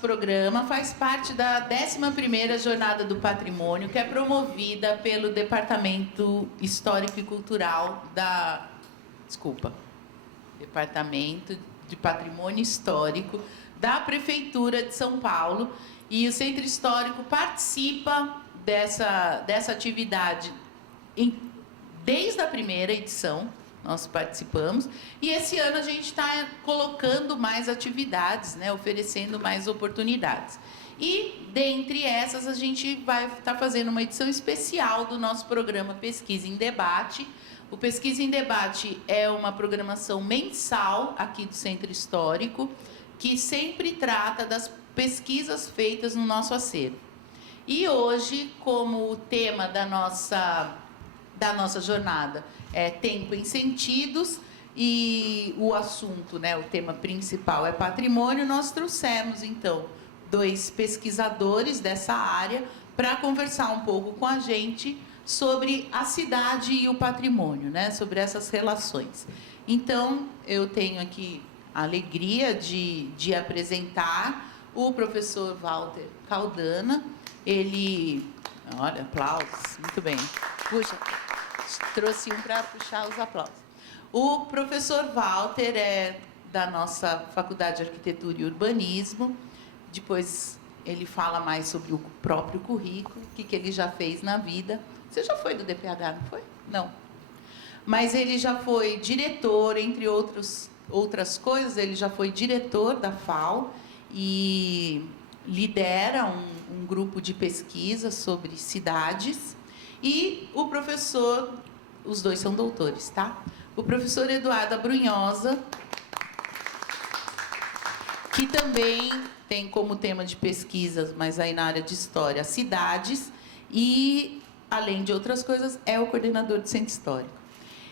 Programa faz parte da 11ª Jornada do Patrimônio, que é promovida pelo Departamento Histórico e Cultural Departamento de Patrimônio Histórico da Prefeitura de São Paulo, e o Centro Histórico participa dessa atividade desde a primeira edição. Nós participamos, e esse ano a gente está colocando mais atividades, né, oferecendo mais oportunidades. E, dentre essas, a gente vai estar fazendo uma edição especial do nosso programa Pesquisa em Debate. O Pesquisa em Debate é uma programação mensal aqui do Centro Histórico, que sempre trata das pesquisas feitas no nosso acervo. E hoje, como o tema da nossa jornada é Tempo em Sentidos, e o assunto, né, o tema principal é patrimônio, nós trouxemos, então, 2 pesquisadores dessa área para conversar um pouco com a gente sobre a cidade e o patrimônio, né, sobre essas relações. Então, eu tenho aqui a alegria de apresentar o professor Walter Caldana. Ele... Olha, aplausos, muito bem. Puxa, trouxe um para puxar os aplausos. O professor Walter é da nossa Faculdade de Arquitetura e Urbanismo. Depois ele fala mais sobre o próprio currículo, o que ele já fez na vida. Você já foi do DPH, não foi? Não. Mas ele já foi diretor, entre outras coisas, ele já foi diretor da FAO e lidera um grupo de pesquisa sobre cidades. E o professor, os 2 são doutores, tá? O professor Eduardo Abrunhosa, que também tem como tema de pesquisas, mas aí na área de história, cidades, e, além de outras coisas, é o coordenador do Centro Histórico.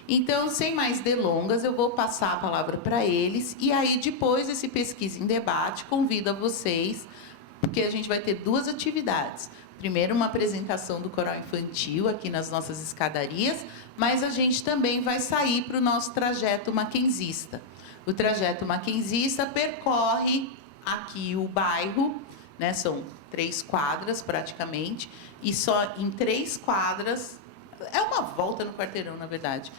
Então, sem mais delongas, eu vou passar a palavra para eles, e aí, depois desse Pesquisa em Debate, convido a vocês, porque a gente vai ter 2 atividades. Primeiro, uma apresentação do coral infantil aqui nas nossas escadarias, mas a gente também vai sair para o nosso trajeto maquenzista. O trajeto maquenzista percorre aqui o bairro, né, são 3 quadras praticamente, e só em 3 quadras, é uma volta no quarteirão, na verdade.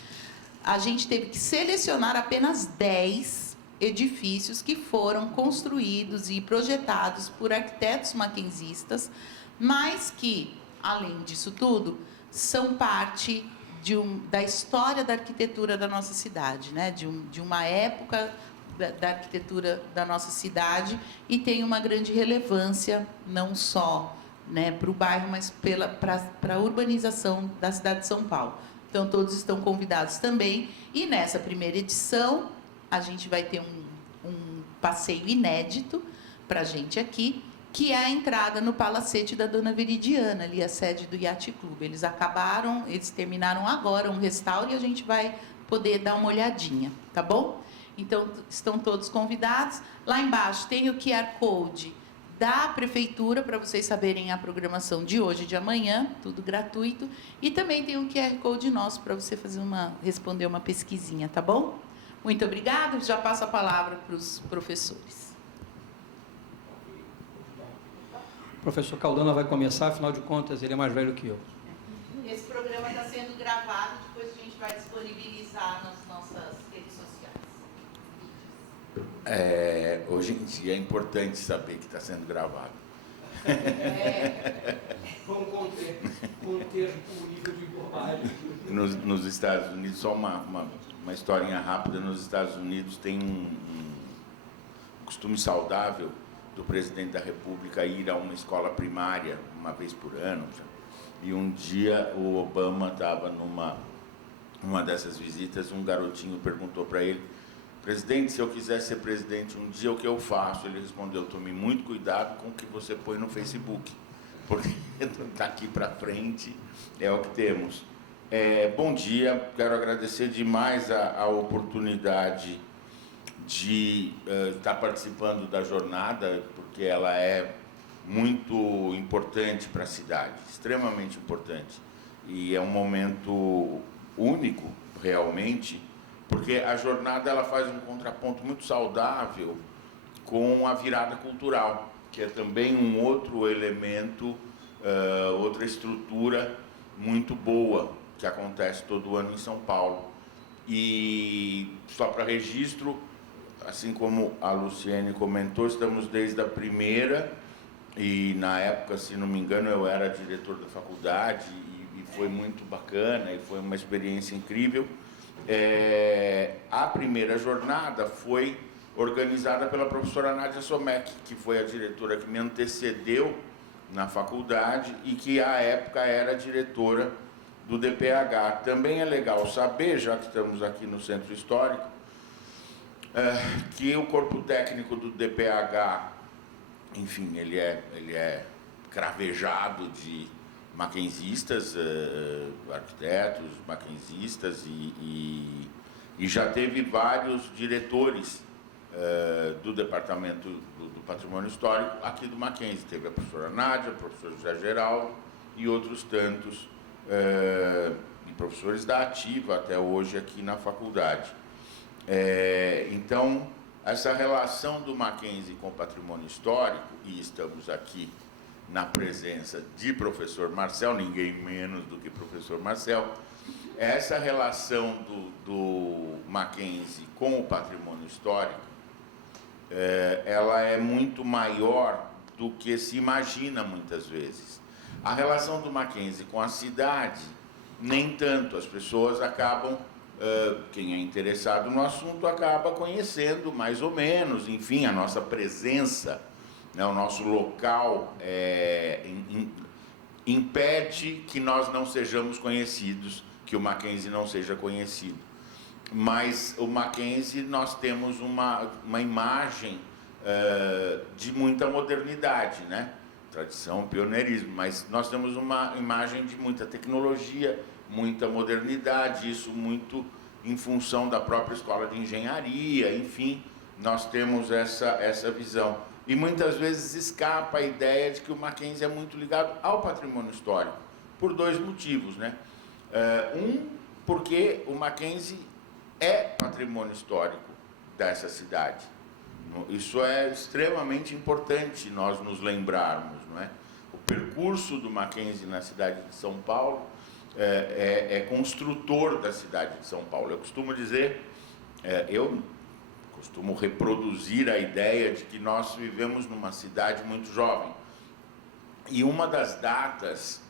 A gente teve que selecionar apenas 10 edifícios que foram construídos e projetados por arquitetos maquenzistas, mas que, além disso tudo, são parte da história da arquitetura da nossa cidade, né? de uma época da arquitetura da nossa cidade, e tem uma grande relevância, não só, né, para o bairro, mas para a urbanização da cidade de São Paulo. Então, todos estão convidados também. E, nessa primeira edição, a gente vai ter um passeio inédito para a gente aqui, que é a entrada no Palacete da Dona Veridiana, ali a sede do Yacht Club. Eles terminaram agora um restauro, e a gente vai poder dar uma olhadinha, tá bom? Então, estão todos convidados. Lá embaixo tem o QR Code da Prefeitura, para vocês saberem a programação de hoje e de amanhã, tudo gratuito. E também tem um QR Code nosso, para você responder uma pesquisinha, tá bom? Muito obrigada. Já passo a palavra para os professores. O professor Caldana vai começar, afinal de contas, ele é mais velho que eu. Esse programa está sendo gravado, depois a gente vai disponibilizar nas nossas redes sociais. Hoje em dia é importante saber que está sendo gravado. Vamos conter o nível de bobagem. Nos Estados Unidos, só uma historinha rápida, nos Estados Unidos tem um costume saudável do presidente da República ir a uma escola primária uma vez por ano. E um dia o Obama estava numa dessas visitas, um garotinho perguntou para ele: presidente, se eu quiser ser presidente um dia, o que eu faço? Ele respondeu: tome muito cuidado com o que você põe no Facebook, porque daqui para frente é o que temos. Bom dia, quero agradecer demais a oportunidade de estar participando da jornada, porque ela é muito importante para a cidade, extremamente importante. E é um momento único, realmente, porque a jornada ela faz um contraponto muito saudável com a virada cultural, que é também um outro elemento, outra estrutura muito boa que acontece todo ano em São Paulo. E só para registro, assim como a Luciene comentou, estamos desde a primeira, e na época, se não me engano, eu era diretor da faculdade, e foi muito bacana, e foi uma experiência incrível. A primeira jornada foi organizada pela professora Nádia Somek, que foi a diretora que me antecedeu na faculdade e que, à época, era diretora do DPH. Também é legal saber, já que estamos aqui no Centro Histórico, que o corpo técnico do DPH, enfim, ele é cravejado de maquenzistas, arquitetos, maquenzistas, e já teve vários diretores do Departamento do Patrimônio Histórico aqui do Mackenzie. Teve a professora Nádia, o professor José Geraldo e outros tantos, e professores da ativa até hoje aqui na faculdade. Então, essa relação do Mackenzie com o patrimônio histórico, e estamos aqui na presença de professor Marcel, ninguém menos do que professor Marcel, essa relação do Mackenzie com o patrimônio histórico, ela é muito maior do que se imagina muitas vezes. A relação do Mackenzie com a cidade, nem tanto. As pessoas acabam, quem é interessado no assunto, acaba conhecendo mais ou menos, enfim, a nossa presença, né, o nosso local impede que nós não sejamos conhecidos, que o Mackenzie não seja conhecido. Mas o Mackenzie, nós temos uma imagem de muita modernidade, né? Tradição, pioneirismo, mas nós temos uma imagem de muita tecnologia, muita modernidade, isso muito em função da própria escola de engenharia, enfim, nós temos essa visão. E muitas vezes escapa a ideia de que o Mackenzie é muito ligado ao patrimônio histórico, por dois motivos, né? Porque o Mackenzie é patrimônio histórico dessa cidade. Isso é extremamente importante nós nos lembrarmos, não é? O percurso do Mackenzie na cidade de São Paulo é construtor da cidade de São Paulo. Eu costumo dizer, eu costumo reproduzir a ideia de que nós vivemos numa cidade muito jovem. E uma das datas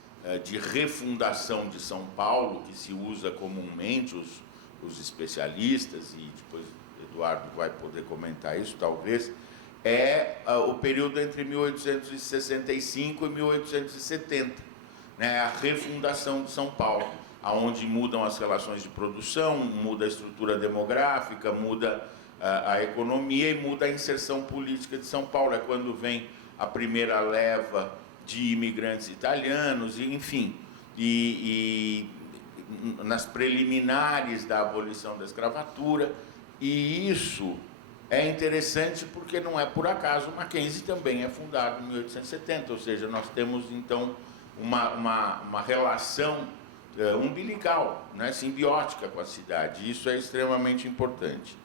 de refundação de São Paulo, que se usa comumente os especialistas, e depois Eduardo vai poder comentar isso, talvez, é o período entre 1865 e 1870, né, a refundação de São Paulo, onde mudam as relações de produção, muda a estrutura demográfica, muda a economia e muda a inserção política de São Paulo. É quando vem a primeira leva de imigrantes italianos, enfim, e nas preliminares da abolição da escravatura. E isso é interessante porque não é por acaso o Mackenzie também é fundado em 1870, ou seja, nós temos então uma relação umbilical, né, simbiótica com a cidade. Isso é extremamente importante.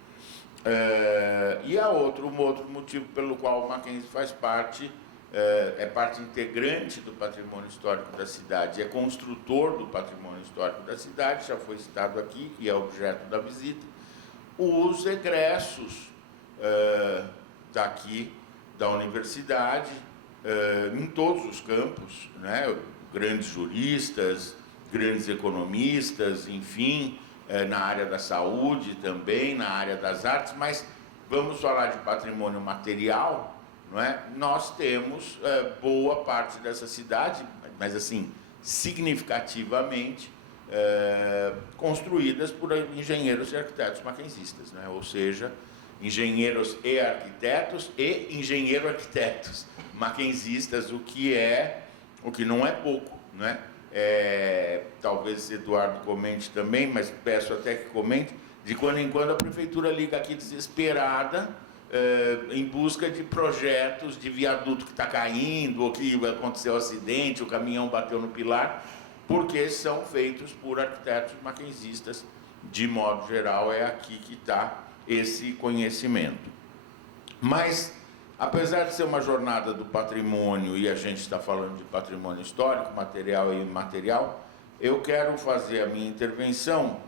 E um outro motivo pelo qual o Mackenzie faz parte, é parte integrante do patrimônio histórico da cidade, é construtor do patrimônio histórico da cidade, já foi citado aqui, e é objeto da visita, os egressos daqui da universidade, em todos os campos, né? Grandes juristas, grandes economistas, enfim, na área da saúde também, na área das artes, mas vamos falar de patrimônio material, não é? Nós temos boa parte dessa cidade, mas assim, significativamente, construídas por engenheiros e arquitetos mackenzistas, né? Ou seja, engenheiros e arquitetos e engenheiro-arquitetos mackenzistas, o que não é pouco, né? Talvez Eduardo comente também, mas peço até que comente, de quando em quando a prefeitura liga aqui desesperada, em busca de projetos de viaduto que está caindo, ou que aconteceu um acidente, o caminhão bateu no pilar, porque são feitos por arquitetos mackenzistas. De modo geral, é aqui que está esse conhecimento. Mas Apesar de ser uma jornada do patrimônio, e a gente está falando de patrimônio histórico, material e imaterial, eu quero fazer a minha intervenção,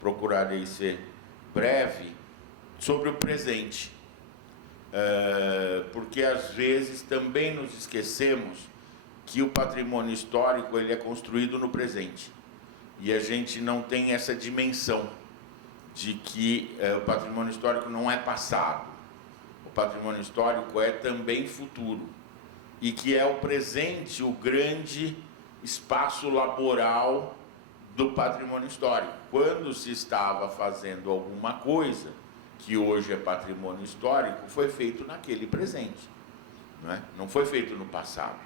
procurarei ser breve, sobre o presente. Porque às vezes também nos esquecemos que o patrimônio histórico ele é construído no presente. E a gente não tem essa dimensão de que o patrimônio histórico não é passado. O patrimônio histórico é também futuro. E que é o presente, o grande espaço laboral do patrimônio histórico. Quando se estava fazendo alguma coisa, que hoje é patrimônio histórico, foi feito naquele presente. Não foi feito no passado.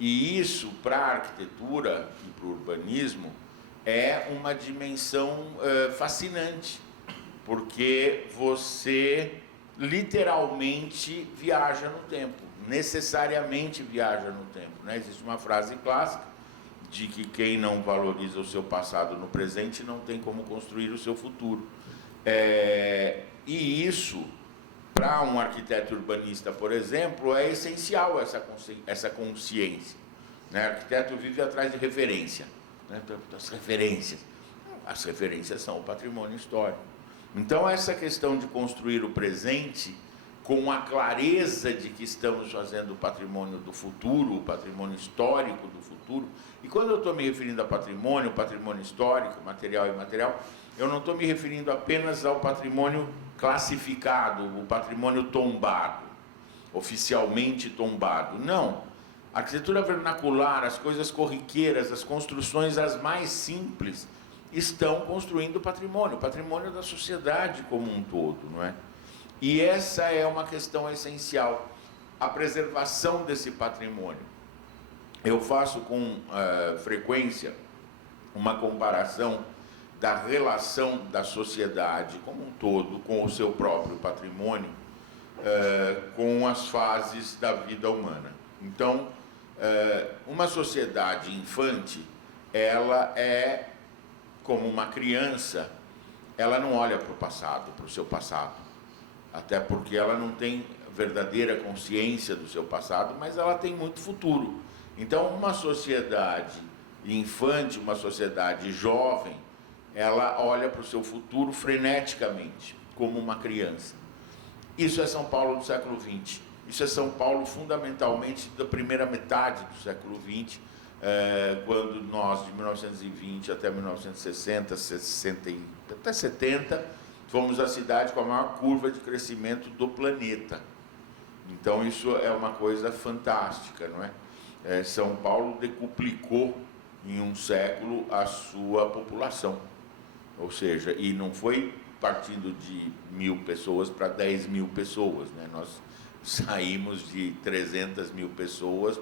E isso, para a arquitetura e para o urbanismo, é uma dimensão fascinante, porque você literalmente viaja no tempo, necessariamente viaja no tempo. Existe uma frase clássica de que quem não valoriza o seu passado no presente não tem como construir o seu futuro. E isso, para um arquiteto urbanista, por exemplo, é essencial essa consciência. O arquiteto vive atrás de referência, das referências. As referências são o patrimônio histórico. Então, essa questão de construir o presente com a clareza de que estamos fazendo o patrimônio do futuro, o patrimônio histórico do futuro. E quando eu estou me referindo a patrimônio histórico, material e imaterial, eu não estou me referindo apenas ao patrimônio classificado, o patrimônio tombado, oficialmente tombado. Não. A arquitetura vernacular, as coisas corriqueiras, as construções as mais simples, estão construindo o patrimônio da sociedade como um todo, não é? E essa é uma questão essencial, a preservação desse patrimônio. Eu faço com frequência uma comparação da relação da sociedade como um todo com o seu próprio patrimônio, com as fases da vida humana. Então, uma sociedade infante, ela é como uma criança, ela não olha para o passado, para o seu passado, até porque ela não tem verdadeira consciência do seu passado, mas ela tem muito futuro. Então, uma sociedade infante, uma sociedade jovem, ela olha para o seu futuro freneticamente, como uma criança. Isso é São Paulo do século XX. Isso é São Paulo fundamentalmente da primeira metade do século XX, quando nós, de 1920 até 1960, 60, até 70, fomos a cidade com a maior curva de crescimento do planeta. Então, isso é uma coisa fantástica, não é? São Paulo decuplicou em um século a sua população. Ou seja, e não foi partindo de 1.000 pessoas para 10 mil pessoas, né? Nós saímos de 300 mil pessoas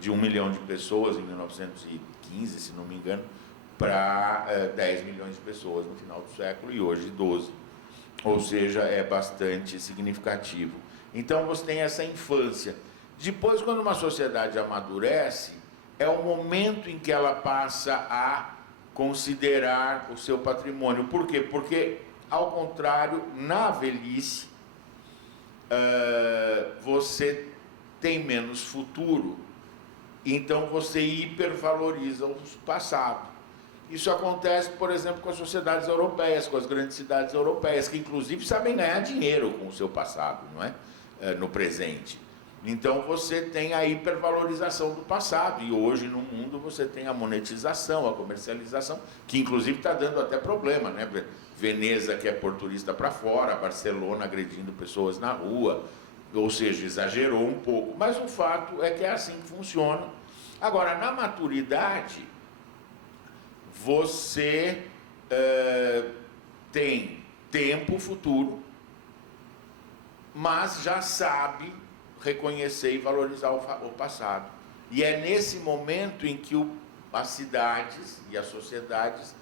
de 1 milhão de pessoas em 1915, se não me engano, para 10 milhões de pessoas no final do século e hoje 12. Ou seja, é bastante significativo. Então você tem essa infância. Depois, quando uma sociedade amadurece, é o momento em que ela passa a considerar o seu patrimônio. Por quê? Porque, ao contrário, na velhice, você tem menos futuro, então você hipervaloriza o passado. Isso acontece, por exemplo, com as sociedades europeias, com as grandes cidades europeias, que inclusive sabem ganhar dinheiro com o seu passado, não é? No presente. Então você tem a hipervalorização do passado, e hoje no mundo você tem a monetização, a comercialização, que inclusive está dando até problema, né? Veneza quer pôr turista para fora, Barcelona agredindo pessoas na rua, ou seja, exagerou um pouco, mas o fato é que é assim que funciona. Agora, na maturidade, você tem tempo futuro, mas já sabe reconhecer e valorizar o passado. E é nesse momento em que as cidades e as sociedades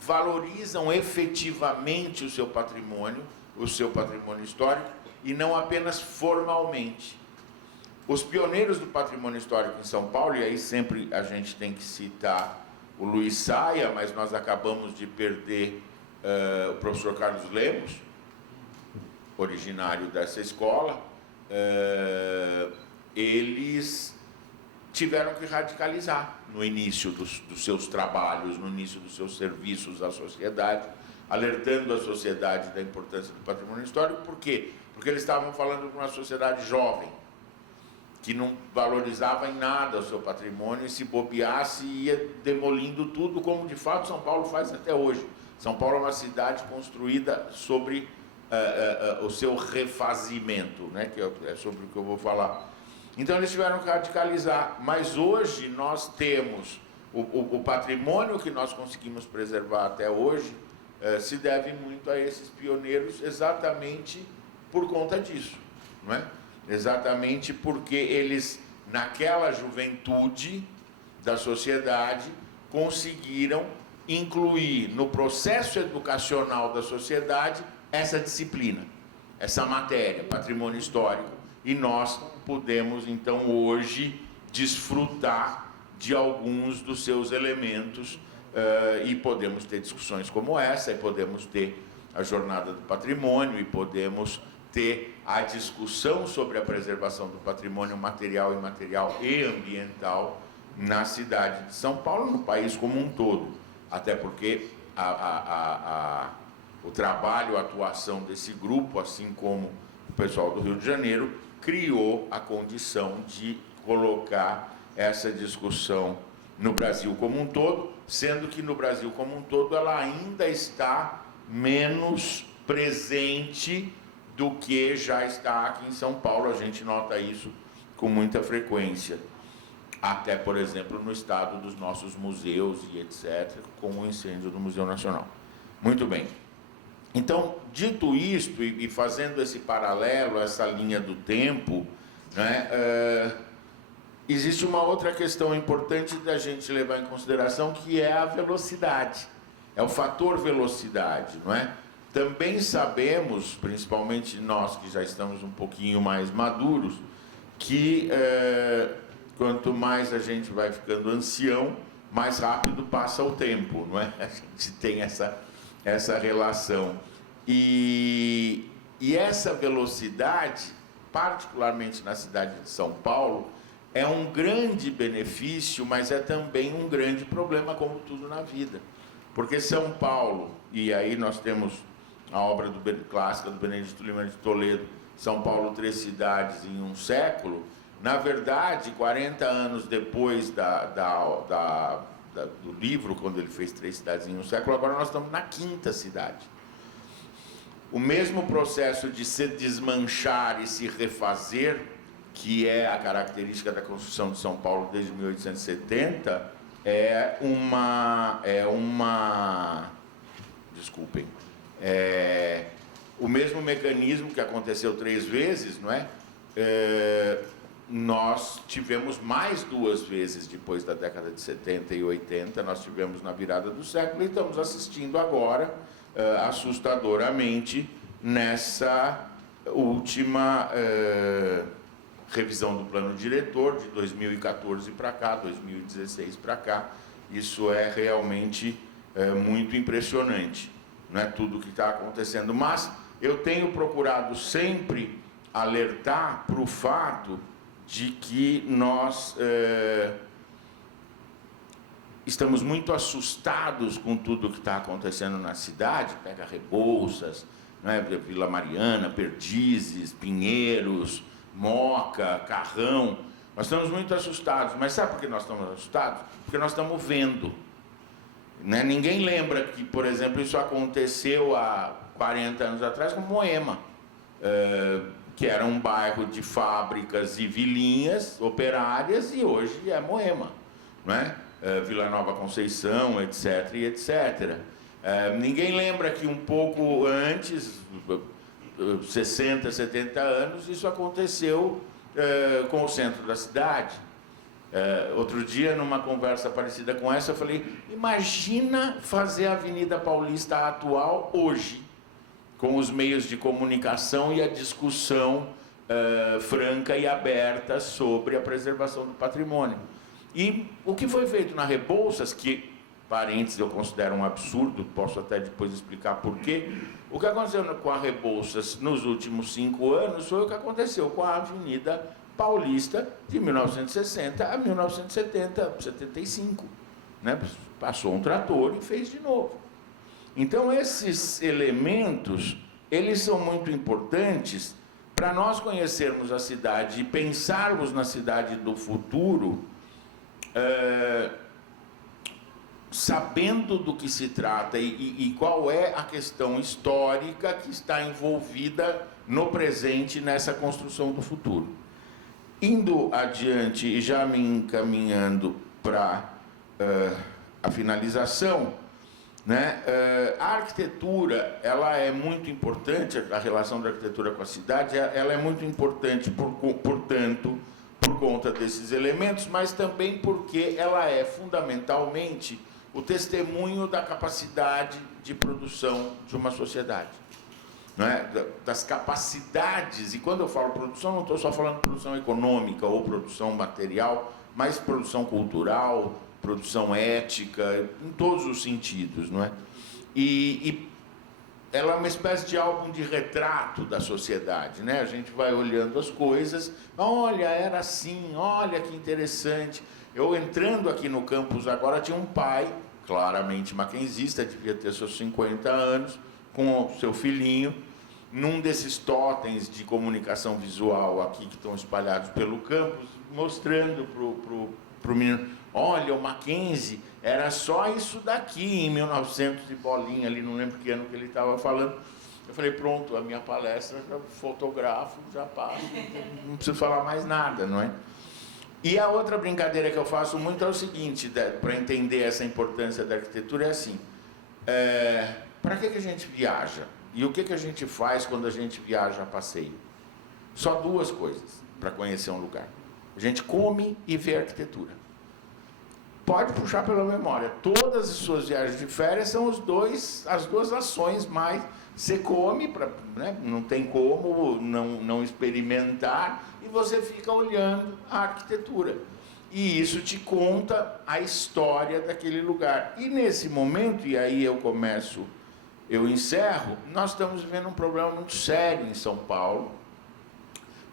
valorizam efetivamente o seu patrimônio histórico, e não apenas formalmente. Os pioneiros do patrimônio histórico em São Paulo, e aí sempre a gente tem que citar o Luiz Saia, mas nós acabamos de perder o professor Carlos Lemos, originário dessa escola, eles tiveram que radicalizar no início dos seus trabalhos, no início dos seus serviços à sociedade, alertando a sociedade da importância do patrimônio histórico. Por quê? Porque eles estavam falando com uma sociedade jovem, que não valorizava em nada o seu patrimônio, e se bobeasse ia demolindo tudo, como de fato São Paulo faz até hoje. São Paulo é uma cidade construída sobre o seu refazimento, né, que é sobre o que eu vou falar. Então eles tiveram que radicalizar, mas hoje nós temos o patrimônio que nós conseguimos preservar até hoje, se deve muito a esses pioneiros, exatamente por conta disso, não é? Exatamente porque eles, naquela juventude da sociedade, conseguiram incluir no processo educacional da sociedade essa disciplina, essa matéria, patrimônio histórico. E nós podemos, então, hoje, desfrutar de alguns dos seus elementos, e podemos ter discussões como essa, e podemos ter a Jornada do Patrimônio, e podemos ter a discussão sobre a preservação do patrimônio material, imaterial e ambiental na cidade de São Paulo, no país como um todo. Até porque o trabalho, a atuação desse grupo, assim como o pessoal do Rio de Janeiro, criou a condição de colocar essa discussão no Brasil como um todo, sendo que no Brasil como um todo ela ainda está menos presente do que já está aqui em São Paulo. A gente nota isso com muita frequência, até, por exemplo, no estado dos nossos museus e etc., com o incêndio do Museu Nacional. Muito bem. Então, dito isto, e fazendo esse paralelo, essa linha do tempo, né, existe uma outra questão importante da gente levar em consideração, que é a velocidade, é o fator velocidade, não é? Também sabemos, principalmente nós que já estamos um pouquinho mais maduros, que quanto mais a gente vai ficando ancião, mais rápido passa o tempo, não é? A gente tem essa relação. E essa velocidade, particularmente na cidade de São Paulo, é um grande benefício, mas é também um grande problema, como tudo na vida. Porque São Paulo, e aí nós temos a obra clássica do Benedito Lima de Toledo, São Paulo, 3 cidades em um século. Na verdade, 40 anos depois do livro, quando ele fez 3 cidades em um século, agora nós estamos na 5ª cidade. O mesmo processo de se desmanchar e se refazer, que é a característica da construção de São Paulo desde 1870, desculpem, o mesmo mecanismo que aconteceu 3 vezes, não é? Nós tivemos mais 2 vezes depois da década de 70 e 80, nós tivemos na virada do século, e estamos assistindo agora, assustadoramente, nessa última revisão do plano diretor, de 2014 para cá, 2016 para cá. Isso é realmente muito impressionante, não é tudo o que está acontecendo, mas eu tenho procurado sempre alertar para o fato de que nós estamos muito assustados com tudo o que está acontecendo na cidade. Pega Rebouças, né, Vila Mariana, Perdizes, Pinheiros, Moca, Carrão. Nós estamos muito assustados, mas sabe por que nós estamos assustados? Porque nós estamos vendo. Né? Ninguém lembra que, por exemplo, isso aconteceu há 40 anos atrás com Moema, que era um bairro de fábricas e vilinhas operárias, e hoje é Moema, né? Vila Nova Conceição, etc. e etc. Ninguém lembra que um pouco antes, 60, 70 anos, isso aconteceu com o centro da cidade. Outro dia, numa conversa parecida com essa, eu falei: imagina fazer a Avenida Paulista atual hoje, com os meios de comunicação e a discussão franca e aberta sobre a preservação do patrimônio. E o que foi feito na Rebouças, que parênteses, eu considero um absurdo, posso até depois explicar por quê. O que aconteceu com a Rebouças nos últimos 5 anos foi o que aconteceu com a Avenida Paulista de 1960 a 1970, 75. Né? Passou um trator e fez de novo. Então, esses elementos, eles são muito importantes para nós conhecermos a cidade e pensarmos na cidade do futuro, sabendo do que se trata e qual é a questão histórica que está envolvida no presente nessa construção do futuro. Indo adiante e já me encaminhando para a finalização, né? A arquitetura, ela é muito importante, a relação da arquitetura com a cidade, ela é muito importante, portanto, por conta desses elementos, mas também porque ela é fundamentalmente o testemunho da capacidade de produção de uma sociedade, né? Das capacidades, e quando eu falo produção, não estou só falando produção econômica ou produção material, mas produção cultural, produção ética, em todos os sentidos, não é? E ela é uma espécie de álbum de retrato da sociedade, né? A gente vai olhando as coisas, olha, era assim, olha que interessante. Eu entrando aqui no campus agora, tinha um pai, claramente maquenzista, devia ter seus 50 anos, com o seu filhinho, num desses totens de comunicação visual aqui que estão espalhados pelo campus, mostrando para o menino, olha, o Mackenzie era só isso daqui em 1900 e bolinha, ali, não lembro que ano que ele estava falando. Eu falei, pronto, a minha palestra, já fotografo, já passo, não preciso falar mais nada, não é? E a outra brincadeira que eu faço muito é o seguinte, para entender essa importância da arquitetura, é assim, para que a gente viaja? E o que a gente faz quando a gente viaja a passeio? Só 2 coisas para conhecer um lugar. A gente come e vê a arquitetura. Pode puxar pela memória. Todas as suas viagens de férias são as 2 ações mais. Você come, né? Não tem como não experimentar, e você fica olhando a arquitetura. E isso te conta a história daquele lugar. E nesse momento, e aí eu encerro, nós estamos vivendo um problema muito sério em São Paulo,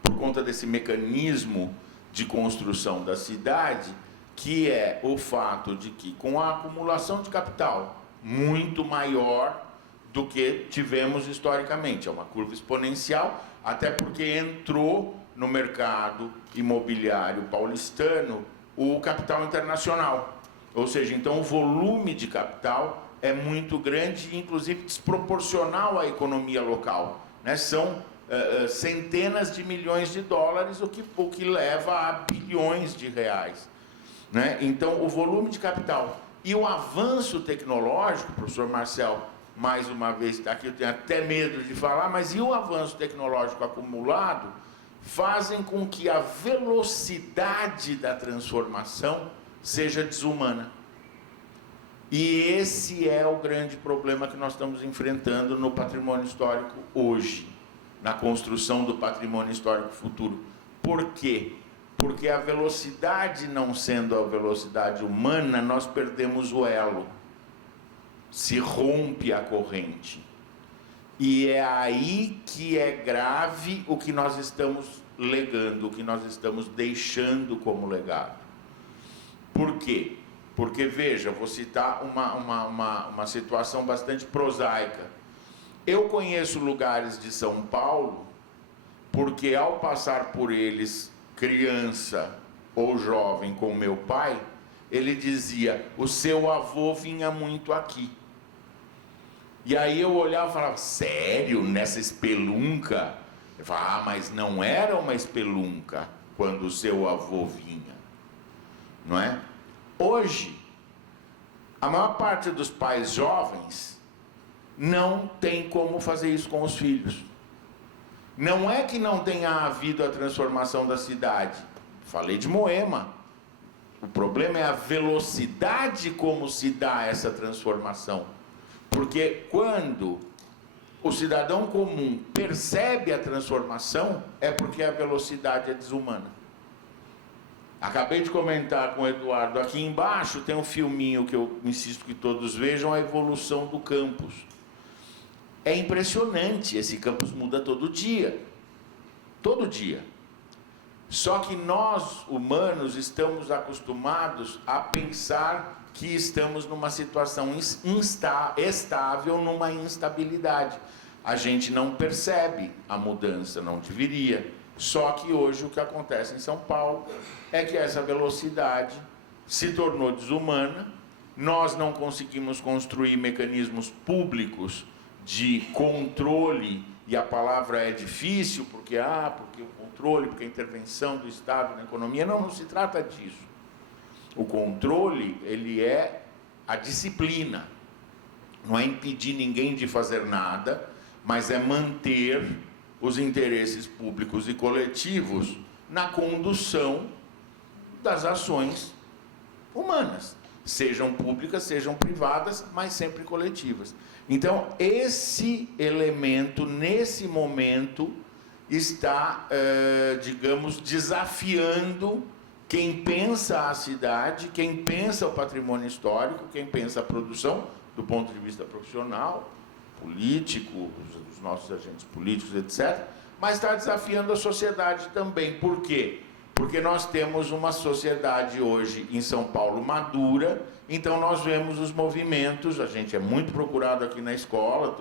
por conta desse mecanismo de construção da cidade, que é o fato de que, com a acumulação de capital muito maior do que tivemos historicamente, é uma curva exponencial, até porque entrou no mercado imobiliário paulistano o capital internacional, ou seja, então o volume de capital é muito grande, inclusive desproporcional à economia local, né? São centenas de milhões de dólares, o que leva a bilhões de reais, né? Então, o volume de capital e o avanço tecnológico, professor Marcel, mais uma vez está aqui, eu tenho até medo de falar, mas e o avanço tecnológico acumulado fazem com que a velocidade da transformação seja desumana. E esse é o grande problema que nós estamos enfrentando no patrimônio histórico hoje, na construção do patrimônio histórico futuro. Por quê? Porque a velocidade não sendo a velocidade humana, nós perdemos o elo. Se rompe a corrente. E é aí que é grave o que nós estamos legando, o que nós estamos deixando como legado. Por quê? Porque, veja, vou citar uma situação bastante prosaica. Eu conheço lugares de São Paulo, porque ao passar por eles, criança ou jovem com meu pai, ele dizia, o seu avô vinha muito aqui. E aí eu olhava e falava, sério, nessa espelunca? Eu falava, mas não era uma espelunca quando o seu avô vinha, não é? Hoje, a maior parte dos pais jovens não tem como fazer isso com os filhos. Não é que não tenha havido a transformação da cidade. Falei de Moema. O problema é a velocidade como se dá essa transformação. Porque quando o cidadão comum percebe a transformação, é porque a velocidade é desumana. Acabei de comentar com o Eduardo, aqui embaixo tem um filminho que eu insisto que todos vejam, a evolução do campus. É impressionante, esse campus muda todo dia. Todo dia. Só que nós, humanos, estamos acostumados a pensar que estamos numa situação estável, numa instabilidade. A gente não percebe a mudança, não deveria. Só que hoje o que acontece em São Paulo é que essa velocidade se tornou desumana, nós não conseguimos construir mecanismos públicos de controle, e a palavra é difícil, porque o controle, porque a intervenção do Estado na economia, não se trata disso. O controle, ele é a disciplina, não é impedir ninguém de fazer nada, mas é manter os interesses públicos e coletivos na condução das ações humanas, sejam públicas, sejam privadas, mas sempre coletivas. Então, esse elemento, nesse momento, está, digamos, desafiando quem pensa a cidade, quem pensa o patrimônio histórico, quem pensa a produção, do ponto de vista profissional, político, os nossos agentes políticos, etc., mas está desafiando a sociedade também. Por quê? Porque nós temos uma sociedade hoje em São Paulo madura, então nós vemos os movimentos, a gente é muito procurado aqui na escola,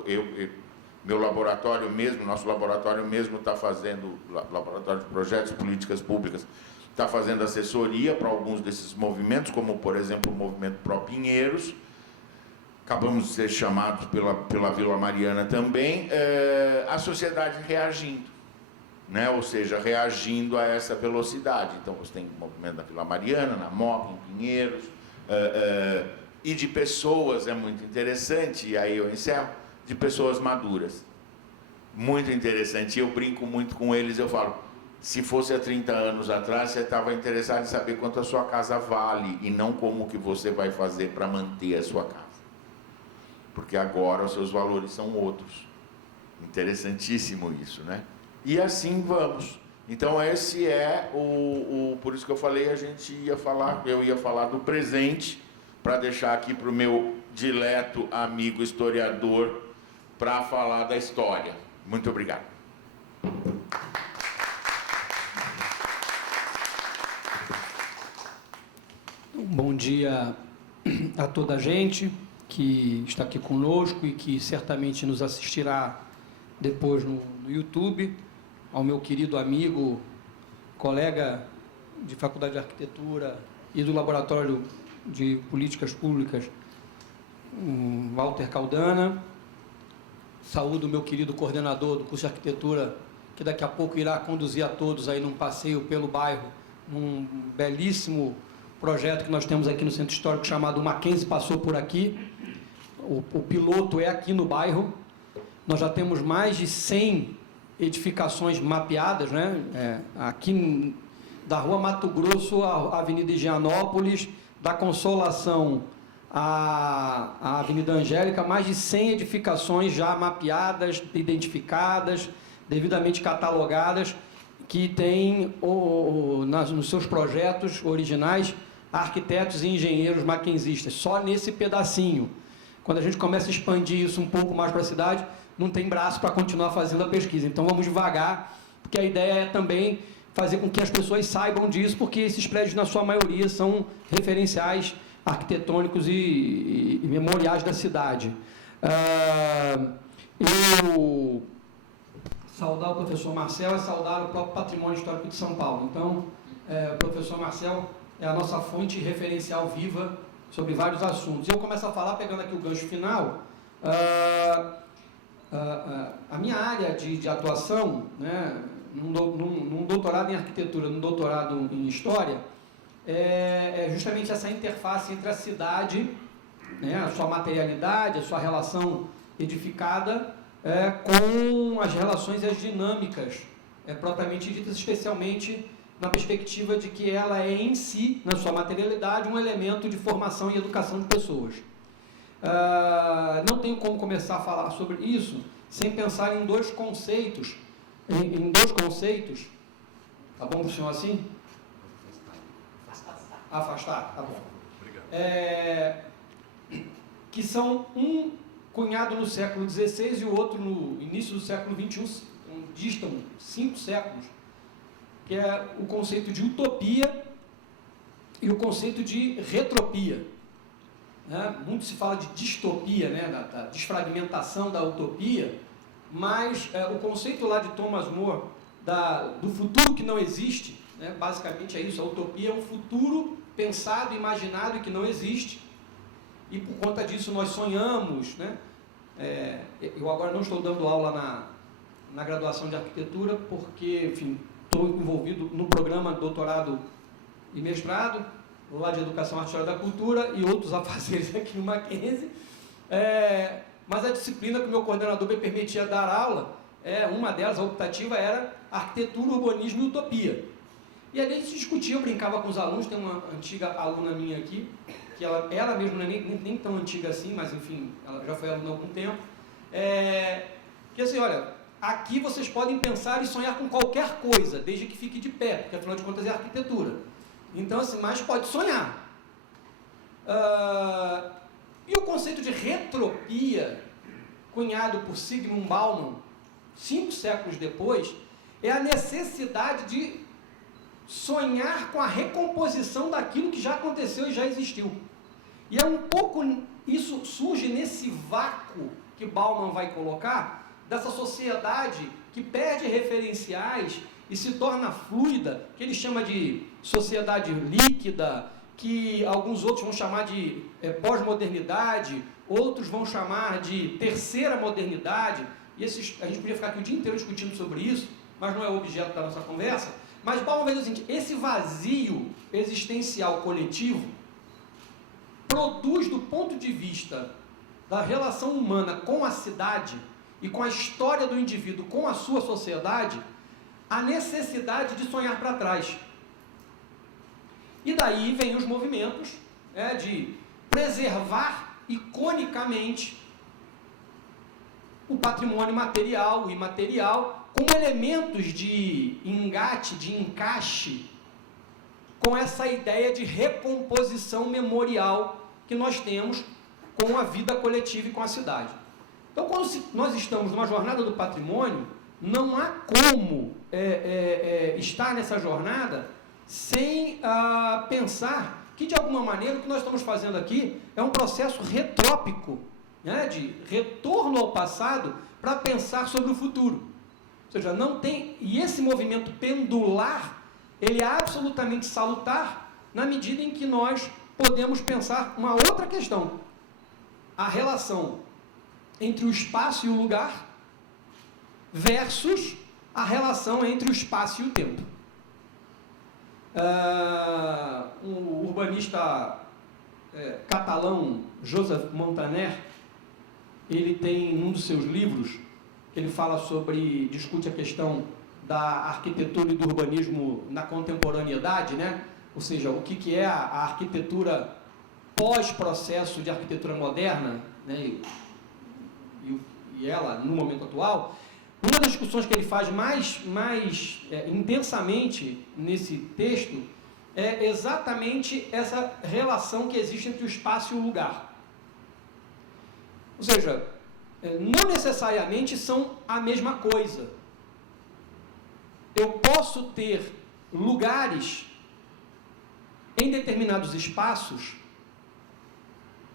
meu laboratório mesmo, nosso laboratório mesmo está fazendo, laboratório de projetos e políticas públicas, está fazendo assessoria para alguns desses movimentos, como, por exemplo, o movimento Pró Pinheiros. Acabamos de ser chamados pela Vila Mariana também, a sociedade reagindo, né? Ou seja, reagindo a essa velocidade. Então, você tem o movimento da Vila Mariana, na Moca, em Pinheiros, e de pessoas, é muito interessante, e aí eu encerro, de pessoas maduras. Muito interessante, eu brinco muito com eles, eu falo, se fosse há 30 anos atrás, você estava interessado em saber quanto a sua casa vale, e não como que você vai fazer para manter a sua casa. Porque agora os seus valores são outros. Interessantíssimo isso, né? E assim vamos. Então esse é por isso que eu falei, eu ia falar do presente, para deixar aqui para o meu dileto amigo historiador, para falar da história. Muito obrigado. Bom dia a toda a gente que está aqui conosco e que certamente nos assistirá depois no YouTube, ao meu querido amigo, colega de Faculdade de Arquitetura e do Laboratório de Políticas Públicas, Walter Caldana. Saúdo o meu querido coordenador do curso de Arquitetura, que daqui a pouco irá conduzir a todos aí num passeio pelo bairro, num belíssimo projeto que nós temos aqui no Centro Histórico, chamado Mackenzie Passou Por Aqui. O piloto é aqui no bairro. Nós já temos mais de 100 edificações mapeadas, né? Aqui da Rua Mato Grosso à Avenida Higienópolis, da Consolação à Avenida Angélica, mais de 100 edificações já mapeadas, identificadas, devidamente catalogadas, que têm nos seus projetos originais arquitetos e engenheiros mackenzistas, só nesse pedacinho. Quando a gente começa a expandir isso um pouco mais para a cidade, não tem braço para continuar fazendo a pesquisa. Então vamos devagar, porque a ideia é também fazer com que as pessoas saibam disso, porque esses prédios, na sua maioria, são referenciais arquitetônicos e memoriais da cidade. Eu saudar o professor Marcel é saudar o próprio patrimônio histórico de São Paulo. Então, o professor Marcel é a nossa fonte referencial viva sobre vários assuntos. Eu começo a falar, pegando aqui o gancho final, a minha área de atuação, né, num doutorado em arquitetura, num doutorado em história, é justamente essa interface entre a cidade, né, a sua materialidade, a sua relação edificada, com as relações e as dinâmicas propriamente ditas, especialmente na perspectiva de que ela é em si, na sua materialidade, um elemento de formação e educação de pessoas. Não tenho como começar a falar sobre isso sem pensar em dois conceitos, tá bom para o senhor assim? Afastar? Tá bom. Obrigado. Que são um cunhado no século XVI e o outro no início do século XXI, distam 5 séculos, que é o conceito de utopia e o conceito de retropia. Né? Muito se fala de distopia, né? da desfragmentação da utopia, mas o conceito lá de Thomas More, do futuro que não existe, né? Basicamente é isso, a utopia é um futuro pensado, imaginado e que não existe, e por conta disso nós sonhamos, né? Eu agora não estou dando aula na graduação de arquitetura, porque, enfim, estou envolvido no programa de doutorado e mestrado, lá de Educação, Arte e História da Cultura, e outros afazeres aqui no Mackenzie, mas a disciplina que o meu coordenador me permitia dar aula, uma delas, a optativa, era Arquitetura, Urbanismo e Utopia. E ali a gente discutia, eu brincava com os alunos, tem uma antiga aluna minha aqui, que ela mesma não é nem tão antiga assim, mas enfim, ela já foi aluna há algum tempo, que assim, olha, aqui vocês podem pensar e sonhar com qualquer coisa, desde que fique de pé, porque afinal de contas é arquitetura. Então, assim, mas pode sonhar. E o conceito de retropia, cunhado por Zygmunt Bauman, 5 séculos depois, é a necessidade de sonhar com a recomposição daquilo que já aconteceu e já existiu. E é um pouco, isso surge nesse vácuo que Bauman vai colocar, dessa sociedade que perde referenciais e se torna fluida, que ele chama de sociedade líquida, que alguns outros vão chamar de pós-modernidade, outros vão chamar de terceira modernidade, e a gente podia ficar aqui o dia inteiro discutindo sobre isso, mas não é o objeto da nossa conversa. Mas Bauman vai dizer o seguinte: esse vazio existencial coletivo produz, do ponto de vista da relação humana com a cidade e com a história do indivíduo com a sua sociedade, a necessidade de sonhar para trás. E daí vem os movimentos de preservar iconicamente o patrimônio material e imaterial como elementos de engate, de encaixe com essa ideia de recomposição memorial que nós temos com a vida coletiva e com a cidade. Então, quando nós estamos numa jornada do patrimônio, não há como estar nessa jornada sem pensar que, de alguma maneira, o que nós estamos fazendo aqui é um processo retrópico, né, de retorno ao passado para pensar sobre o futuro. Ou seja, não tem... E esse movimento pendular, ele é absolutamente salutar na medida em que nós podemos pensar uma outra questão. A relação entre o espaço e o lugar versus a relação entre o espaço e o tempo. Um urbanista catalão, Joseph Montaner, ele tem um dos seus livros, ele fala discute a questão da arquitetura e do urbanismo na contemporaneidade, né? Ou seja, o que é a arquitetura pós-processo de arquitetura moderna, né? E ela, no momento atual. Uma das discussões que ele faz mais intensamente nesse texto é exatamente essa relação que existe entre o espaço e o lugar. Ou seja, não necessariamente são a mesma coisa. Eu posso ter lugares em determinados espaços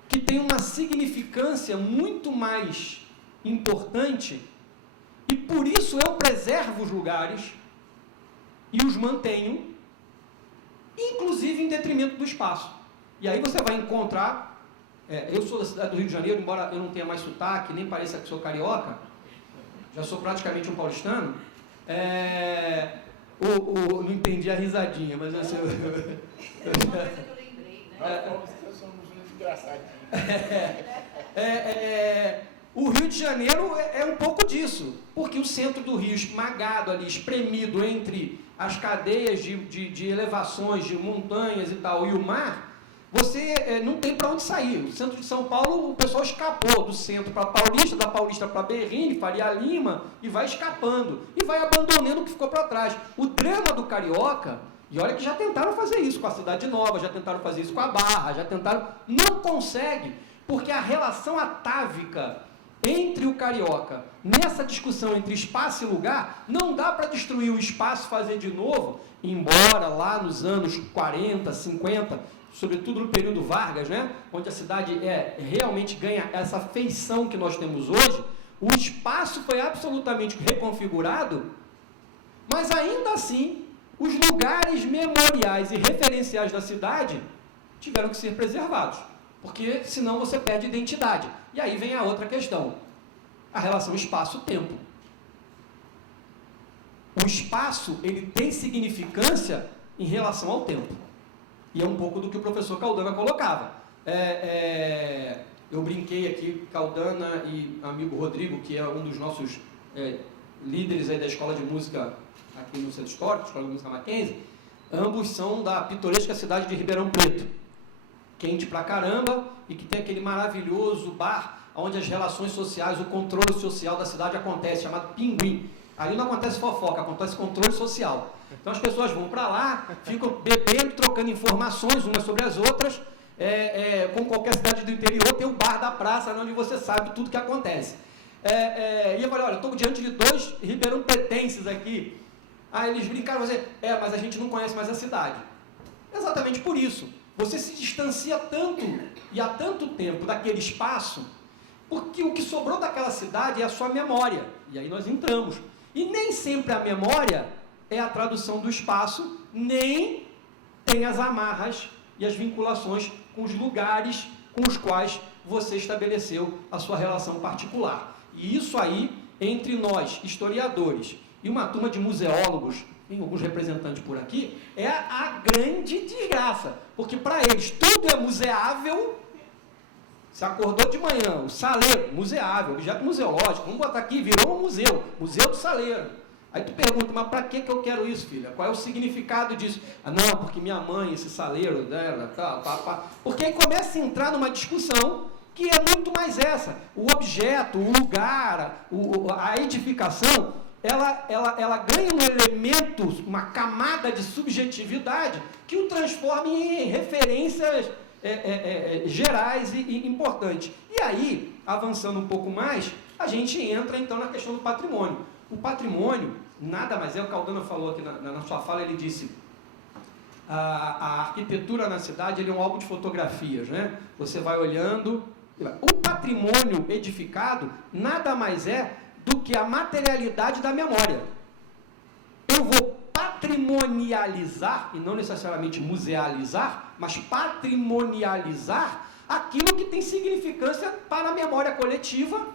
que têm uma significância muito mais importante, e por isso eu preservo os lugares e os mantenho, inclusive em detrimento do espaço. E aí você vai encontrar... eu sou da cidade do Rio de Janeiro, embora eu não tenha mais sotaque, nem pareça que sou carioca, já sou praticamente um paulistano. Não entendi a risadinha, mas... Assim, uma coisa que eu lembrei, né? Nós somos uns engraçadinhos. O Rio de Janeiro é um pouco disso, porque o centro do Rio esmagado ali, espremido entre as cadeias de elevações, de montanhas e tal, e o mar, você não tem para onde sair. O centro de São Paulo, o pessoal escapou do centro para Paulista, da Paulista para Berrini, Faria Lima, e vai escapando, e vai abandonando o que ficou para trás. O drama do carioca, E olha que já tentaram fazer isso com a Cidade Nova, já tentaram fazer isso com a Barra, já tentaram... Não consegue, porque a relação atávica entre o carioca, nessa discussão entre espaço e lugar, não dá para destruir o espaço, fazer de novo, embora lá nos anos 40, 50, sobretudo no período Vargas, né, onde a cidade realmente ganha essa feição que nós temos hoje, o espaço foi absolutamente reconfigurado, mas ainda assim, os lugares memoriais e referenciais da cidade tiveram que ser preservados, porque senão você perde identidade. E aí vem a outra questão, a relação espaço-tempo. O espaço, ele tem significância em relação ao tempo. E é um pouco do que o professor Caldana colocava. Eu brinquei aqui, Caldana e amigo Rodrigo, que é um dos nossos líderes aí da Escola de Música aqui no Centro Histórico, Escola de Música Mackenzie, ambos são da pitoresca cidade de Ribeirão Preto, quente pra caramba, e que tem aquele maravilhoso bar onde as relações sociais, o controle social da cidade acontece, chamado Pinguim. Ali não acontece fofoca, acontece controle social. Então as pessoas vão para lá, ficam bebendo, trocando informações umas sobre as outras, como qualquer cidade do interior, tem o bar da praça, onde você sabe tudo que acontece. E eu falei, olha, eu estou diante de 2 ribeirão-pretenses aqui. Aí eles brincaram, mas a gente não conhece mais a cidade. Exatamente por isso. Você se distancia tanto e há tanto tempo daquele espaço, porque o que sobrou daquela cidade é a sua memória. E aí nós entramos. E nem sempre a memória é a tradução do espaço, nem tem as amarras e as vinculações com os lugares com os quais você estabeleceu a sua relação particular. E isso aí, entre nós, historiadores, e uma turma de museólogos, tem alguns representantes por aqui, é a grande desgraça, porque para eles tudo é museável. Você acordou de manhã, o saleiro, museável, objeto museológico, vamos botar aqui, virou um museu, museu do saleiro. Aí tu pergunta, mas para que eu quero isso, filha? Qual é o significado disso? Não, porque minha mãe, esse saleiro dela, porque aí começa a entrar numa discussão que é muito mais essa. O objeto, o lugar, a edificação, ela ganha um elemento, uma camada de subjetividade que o transforma em referências gerais e importantes. E aí, avançando um pouco mais, a gente entra então na questão do patrimônio. O patrimônio, nada mais o Caldana falou aqui na sua fala, ele disse, a arquitetura na cidade ele é um álbum de fotografias, né? Você vai olhando, o patrimônio edificado nada mais é do que a materialidade da memória. Eu vou patrimonializar, e não necessariamente musealizar, mas patrimonializar aquilo que tem significância para a memória coletiva,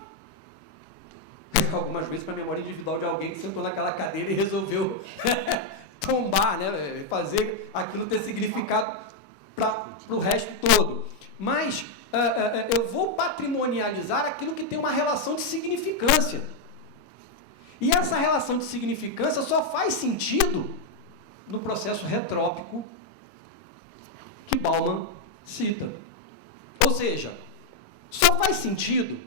algumas vezes para a memória individual de alguém que sentou naquela cadeira e resolveu tombar, né? Fazer aquilo ter significado para o resto todo. Mas eu vou patrimonializar aquilo que tem uma relação de significância. E essa relação de significância só faz sentido no processo retrópico que Bauman cita. Ou seja, só faz sentido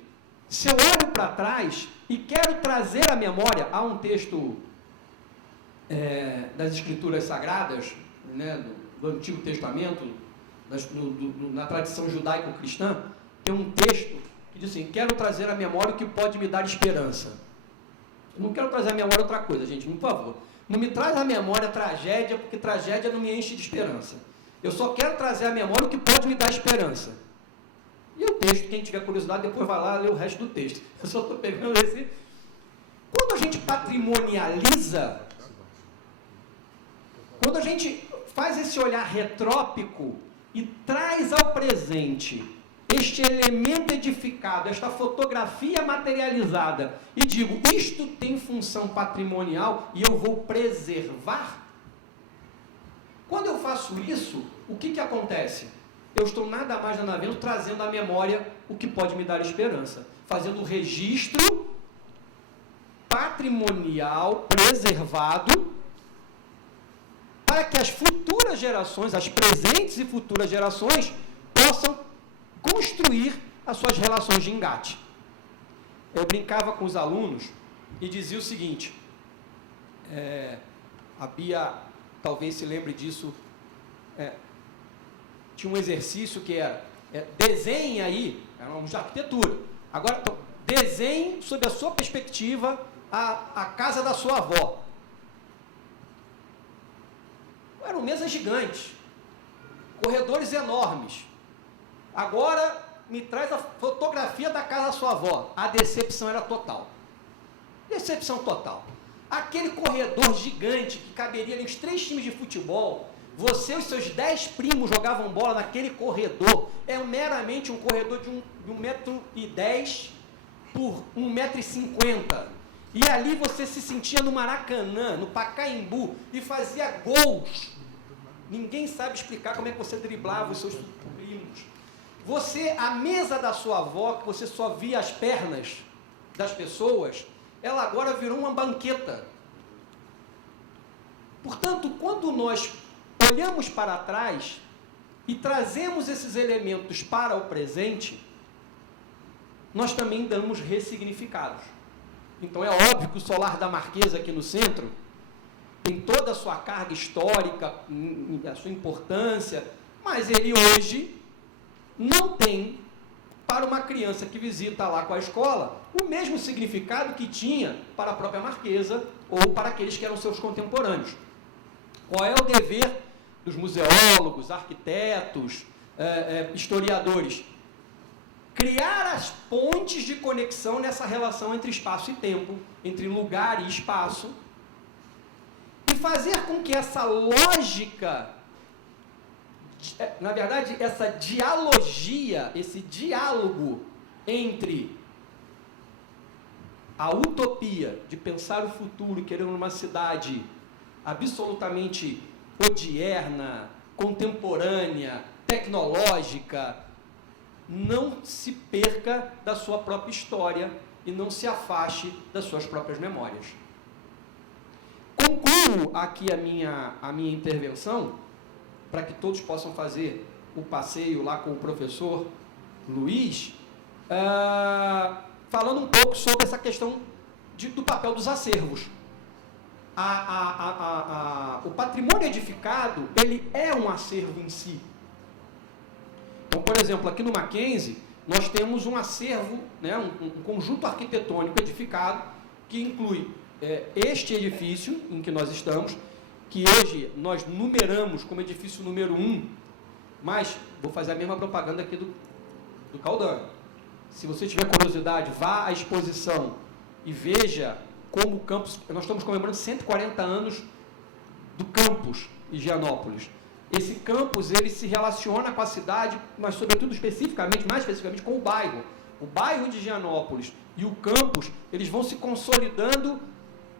se eu olho para trás e quero trazer à memória, há um texto das Escrituras Sagradas, né, do Antigo Testamento, na tradição judaico-cristã, tem um texto que diz assim, quero trazer à memória o que pode me dar esperança. Eu não quero trazer à memória outra coisa, gente, por favor. Não me traz à memória tragédia, porque tragédia não me enche de esperança. Eu só quero trazer à memória o que pode me dar esperança. E o texto, quem tiver curiosidade, depois vai lá ler o resto do texto. Eu só estou pegando esse. Quando a gente patrimonializa, quando a gente faz esse olhar retrópico e traz ao presente este elemento edificado, esta fotografia materializada, e digo, isto tem função patrimonial e eu vou preservar. Quando eu faço isso, o que acontece? Eu estou nada mais nada menos trazendo à memória o que pode me dar esperança, fazendo o registro patrimonial preservado para que as futuras gerações, as presentes e futuras gerações, possam construir as suas relações de engate. Eu brincava com os alunos e dizia o seguinte, a Bia talvez se lembre disso, tinha um exercício que era, desenhe aí, éramos de arquitetura, agora, então, desenhe, sob a sua perspectiva, a casa da sua avó. Eram mesas gigantes, corredores enormes. Agora, me traz a fotografia da casa da sua avó. A decepção era total. Decepção total. Aquele corredor gigante que caberia ali os 3 times de futebol, você e os seus 10 primos jogavam bola naquele corredor, meramente um corredor de 1,10 m por 1,50 m. E ali você se sentia no Maracanã, no Pacaembu, e fazia gols. Ninguém sabe explicar como é que você driblava os seus primos. A mesa da sua avó, que você só via as pernas das pessoas, ela agora virou uma banqueta. Portanto, quando nós olhamos para trás e trazemos esses elementos para o presente, nós também damos ressignificados. Então é óbvio que o Solar da Marquesa aqui no centro tem toda a sua carga histórica, a sua importância, mas ele hoje não tem, para uma criança que visita lá com a escola, o mesmo significado que tinha para a própria Marquesa ou para aqueles que eram seus contemporâneos. Qual é o dever dos museólogos, arquitetos, historiadores? Criar as pontes de conexão nessa relação entre espaço e tempo, entre lugar e espaço, e fazer com que essa lógica, na verdade, essa dialogia, esse diálogo entre a utopia de pensar o futuro e querer uma cidade absolutamente odierna, contemporânea, tecnológica, não se perca da sua própria história e não se afaste das suas próprias memórias. Concluo aqui a minha intervenção, para que todos possam fazer o passeio lá com o professor Luiz, falando um pouco sobre essa questão do papel dos acervos. O patrimônio edificado, ele é um acervo em si. Então, por exemplo, aqui no Mackenzie, nós temos um acervo, né, um conjunto arquitetônico edificado, que inclui este edifício em que nós estamos, que hoje nós numeramos como edifício número 1, mas vou fazer a mesma propaganda aqui do Caldano. Se você tiver curiosidade, vá à exposição e veja como o campus... Nós estamos comemorando 140 anos do campus Higienópolis. Esse campus, ele se relaciona com a cidade, mas sobretudo mais especificamente com o bairro. O bairro de Higienópolis e o campus, eles vão se consolidando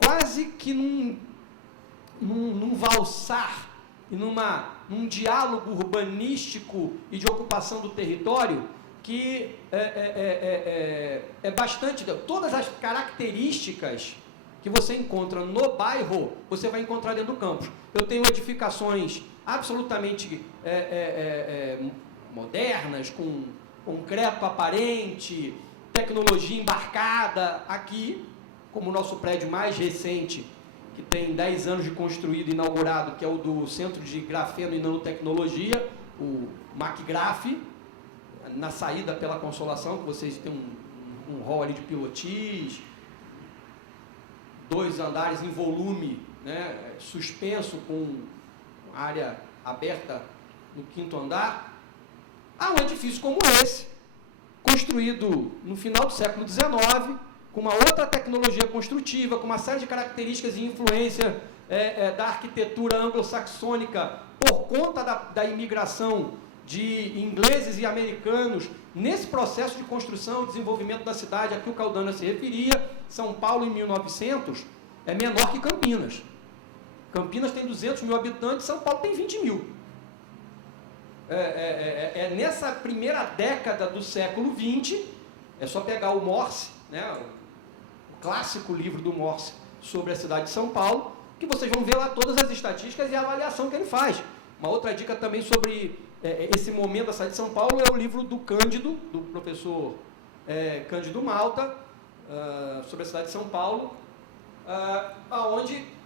quase que num valsar e num diálogo urbanístico e de ocupação do território que é bastante... Todas as características que você encontra no bairro, você vai encontrar dentro do campus. Eu tenho edificações absolutamente modernas, com concreto aparente, tecnologia embarcada aqui, como o nosso prédio mais recente, que tem 10 anos de construído e inaugurado, que é o do Centro de Grafeno e Nanotecnologia, o MacGraf, na saída pela Consolação, que vocês têm um hall ali de pilotis, 2 andares em volume, né, suspenso, com área aberta no 5º andar. Há um edifício como esse, construído no final do século XIX, com uma outra tecnologia construtiva, com uma série de características e influência da arquitetura anglo-saxônica, por conta da imigração de ingleses e americanos, nesse processo de construção e desenvolvimento da cidade a que o Caldana se referia. São Paulo, em 1900, é menor que Campinas. Campinas tem 200 mil habitantes, São Paulo tem 20 mil. Nessa primeira década do século XX, é só pegar o Morse, né, o clássico livro do Morse sobre a cidade de São Paulo, que vocês vão ver lá todas as estatísticas e a avaliação que ele faz. Uma outra dica também sobre esse momento da cidade de São Paulo é o livro do Cândido, do professor Cândido Malta, sobre a cidade de São Paulo,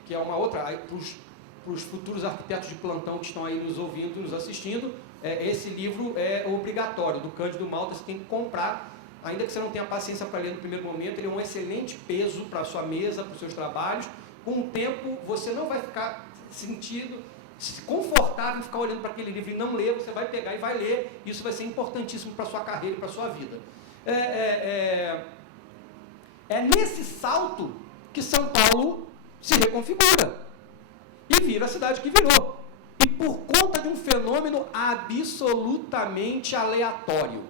que é uma outra, para os futuros arquitetos de plantão que estão aí nos ouvindo, nos assistindo, esse livro é obrigatório, do Cândido Malta, você tem que comprar, ainda que você não tenha paciência para ler no primeiro momento, ele é um excelente peso para a sua mesa, para os seus trabalhos. Com o tempo, você não vai ficar sentindo confortável em ficar olhando para aquele livro e não ler, você vai pegar e vai ler, isso vai ser importantíssimo para a sua carreira e para a sua vida. É nesse salto que São Paulo se reconfigura e vira a cidade que virou. E por conta de um fenômeno absolutamente aleatório.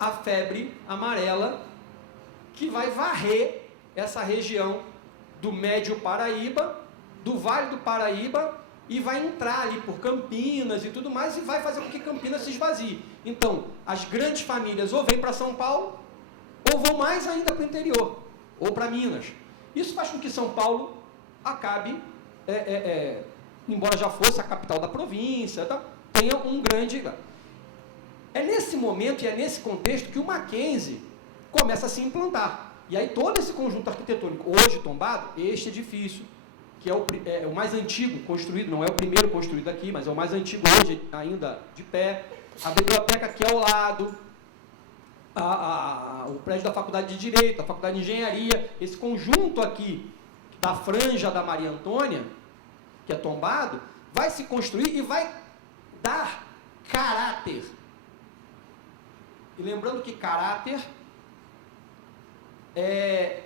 A febre amarela que vai varrer essa região do Médio Paraíba, do Vale do Paraíba, e vai entrar ali por Campinas e tudo mais, e vai fazer com que Campinas se esvazie. Então, as grandes famílias ou vêm para São Paulo, ou vão mais ainda para o interior, ou para Minas. Isso faz com que São Paulo acabe, embora já fosse a capital da província, tá? Tenha um grande... É nesse momento e é nesse contexto que o Mackenzie começa a se implantar. E aí todo esse conjunto arquitetônico, hoje tombado, este edifício, que é o mais antigo construído, não é o primeiro construído aqui, mas é o mais antigo hoje ainda de pé, a biblioteca aqui ao lado, o prédio da Faculdade de Direito, a Faculdade de Engenharia, esse conjunto aqui da franja da Maria Antônia, que é tombado, vai se construir e vai dar caráter. E lembrando que caráter é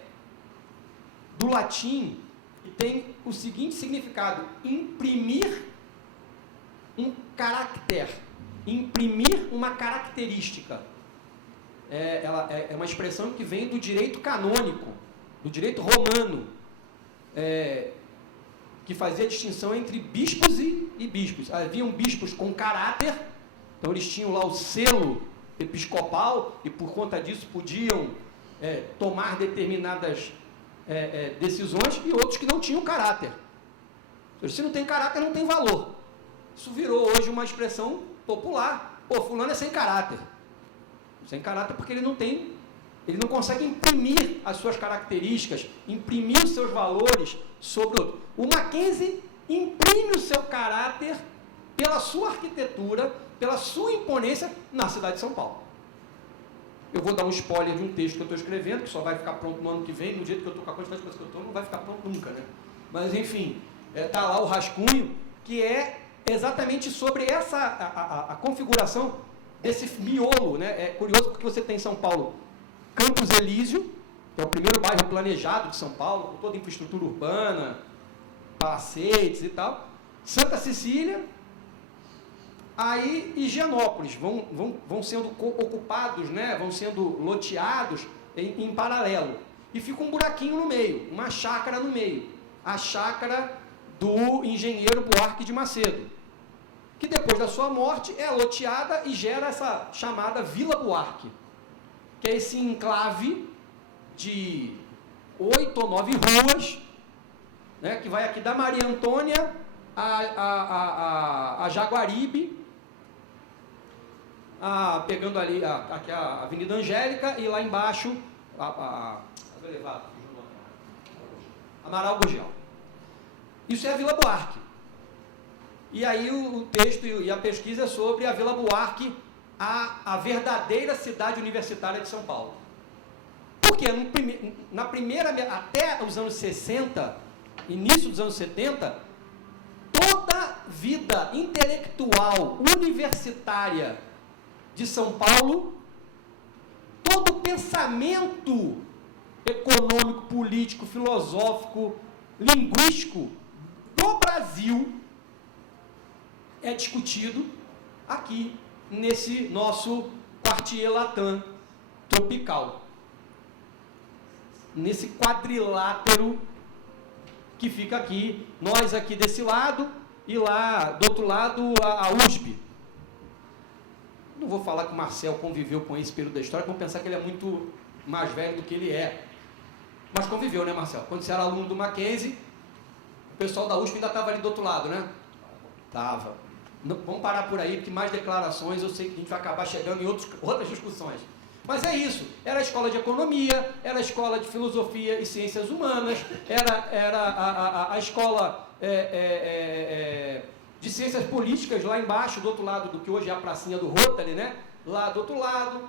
do latim e tem o seguinte significado: imprimir um caráter, imprimir uma característica. Ela é uma expressão que vem do direito canônico, do direito romano, que fazia distinção entre bispos e bispos. Haviam bispos com caráter, então eles tinham lá o selo episcopal e por conta disso podiam tomar determinadas decisões, e outros que não tinham caráter. Se não tem caráter, não tem valor. Isso virou hoje uma expressão popular. Pô, fulano é sem caráter. Sem caráter porque ele não consegue imprimir as suas características, imprimir os seus valores sobre o outro. O Mackenzie imprime o seu caráter pela sua arquitetura, pela sua imponência na cidade de São Paulo. Eu vou dar um spoiler de um texto que eu estou escrevendo, que só vai ficar pronto no ano que vem, no jeito que eu estou com a quantidade de coisas que eu estou, não vai ficar pronto nunca, né? Mas, enfim, está lá o rascunho, que é exatamente sobre a configuração desse miolo, né? É curioso porque você tem em São Paulo Campos Elísio, que é o primeiro bairro planejado de São Paulo, com toda a infraestrutura urbana, palacetes e tal, Santa Cecília, aí Higienópolis, vão sendo ocupados, né? Vão sendo loteados em paralelo. E fica um buraquinho no meio, uma chácara no meio. A chácara do engenheiro Buarque de Macedo, que depois da sua morte é loteada e gera essa chamada Vila Buarque, que é esse enclave de 8 ou 9 ruas, né? Que vai aqui da Maria Antônia a Jaguaribe, pegando ali aqui a Avenida Angélica, e lá embaixo Amaral Gurgel. Isso é a Vila Buarque. E aí o texto e a pesquisa é sobre a Vila Buarque, a verdadeira cidade universitária de São Paulo. Porque na primeira, até os anos 60, início dos anos 70, toda a vida intelectual universitária de São Paulo, todo o pensamento econômico, político, filosófico, linguístico do Brasil é discutido aqui, nesse nosso quartier latam tropical, nesse quadrilátero que fica aqui, nós aqui desse lado e lá do outro lado a USP. Não vou falar que o Marcel conviveu com esse período da história, vão pensar que ele é muito mais velho do que ele é. Mas conviveu, né, Marcel? Quando você era aluno do Mackenzie, o pessoal da USP ainda estava ali do outro lado, né? Estava. Vamos parar por aí, porque mais declarações eu sei que a gente vai acabar chegando em outras discussões. Mas é isso, era a escola de economia, era a escola de filosofia e ciências humanas, era a escola de ciências políticas lá embaixo, do outro lado do que hoje é a pracinha do Rotary, né? Lá do outro lado,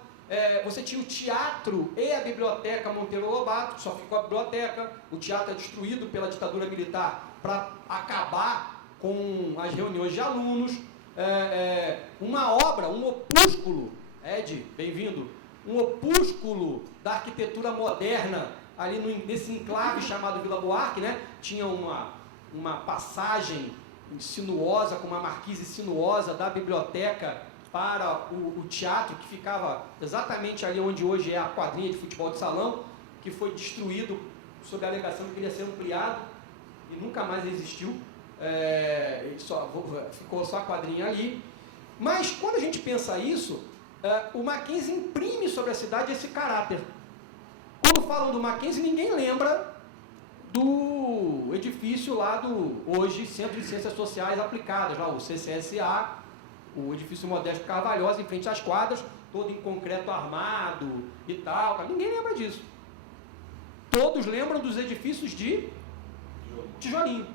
você tinha o teatro e a biblioteca Monteiro Lobato, só ficou a biblioteca, o teatro é destruído pela ditadura militar para acabar com as reuniões de alunos, uma obra, um opúsculo, Ed, bem-vindo, um opúsculo da arquitetura moderna, ali nesse enclave chamado Vila Buarque, né? Tinha uma passagem sinuosa, com uma marquise sinuosa da biblioteca para o teatro, que ficava exatamente ali onde hoje é a quadrinha de futebol de salão, que foi destruído sob a alegação que queria ser ampliado e nunca mais existiu, ficou só a quadrinha ali. Mas quando a gente pensa isso, o Mackenzie imprime sobre a cidade esse caráter. Quando falam do Mackenzie, ninguém lembra do edifício lá do, hoje, Centro de Ciências Sociais Aplicadas, lá o CCSA, o edifício Modesto Carvalhosa, em frente às quadras, todo em concreto armado e tal. Ninguém lembra disso. Todos lembram dos edifícios de tijolinho.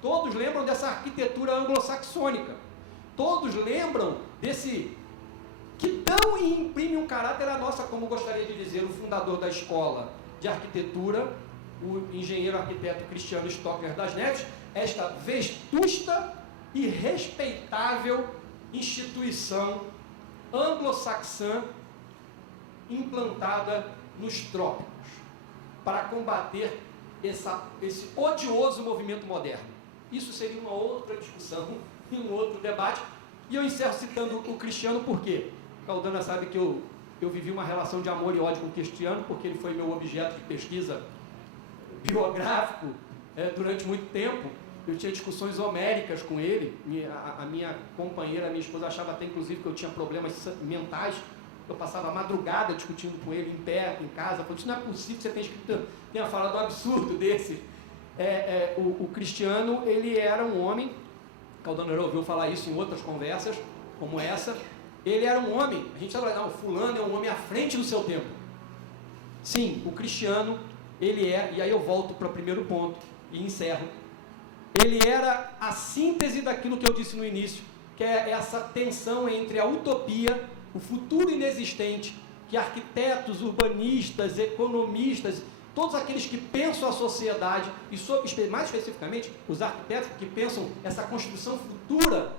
Todos lembram dessa arquitetura anglo-saxônica. Todos lembram desse que dão e imprime um caráter a nossa, como gostaria de dizer, o fundador da escola de arquitetura, o engenheiro arquiteto Cristiano Stockler das Neves, esta vetusta e respeitável instituição anglo-saxã implantada nos trópicos para combater esse odioso movimento moderno. Isso seria uma outra discussão e um outro debate. E eu encerro citando o Cristiano porque Caldana sabe que eu vivi uma relação de amor e ódio com o Cristiano, porque ele foi meu objeto de pesquisa biográfico durante muito tempo. Eu tinha discussões homéricas com ele. A minha companheira, a minha esposa, achava até inclusive que eu tinha problemas mentais. Eu passava a madrugada discutindo com ele em pé, em casa. Eu falei, isso não é possível que você tenha falado um absurdo desse. O Cristiano, ele era um homem, Caldana já ouviu falar isso em outras conversas, como essa. Ele era um homem, a gente sabe, não, fulano é um homem à frente do seu tempo. Sim, o Cristiano, ele e aí eu volto para o primeiro ponto e encerro. Ele era a síntese daquilo que eu disse no início, que é essa tensão entre a utopia, o futuro inexistente, que arquitetos, urbanistas, economistas, todos aqueles que pensam a sociedade, e mais especificamente os arquitetos que pensam essa construção futura,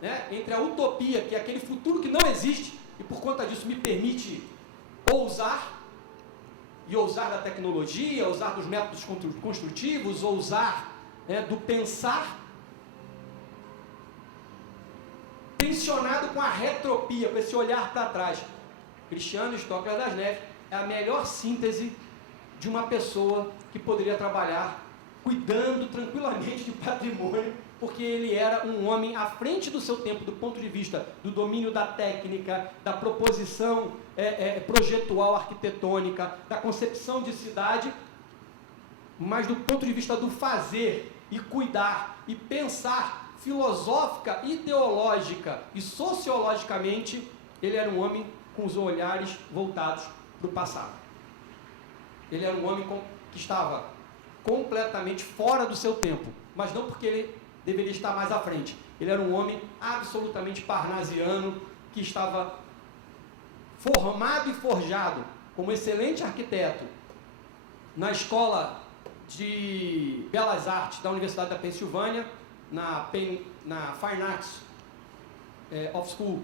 né, entre a utopia, que é aquele futuro que não existe, e por conta disso me permite ousar, e ousar da tecnologia, ousar dos métodos construtivos, ousar do pensar, tensionado com a retropia, com esse olhar para trás. Cristiano Stockler das Neves é a melhor síntese de uma pessoa que poderia trabalhar cuidando tranquilamente de patrimônio, porque ele era um homem à frente do seu tempo, do ponto de vista do domínio da técnica, da proposição projetual arquitetônica, da concepção de cidade, mas do ponto de vista do fazer e cuidar e pensar filosófica, ideológica e sociologicamente, ele era um homem com os olhares voltados para o passado. Ele era um homem que estava completamente fora do seu tempo, mas não porque ele deveria estar mais à frente. Ele era um homem absolutamente parnasiano, que estava formado e forjado como excelente arquiteto na Escola de Belas Artes da Universidade da Pensilvânia, na Fine Arts of School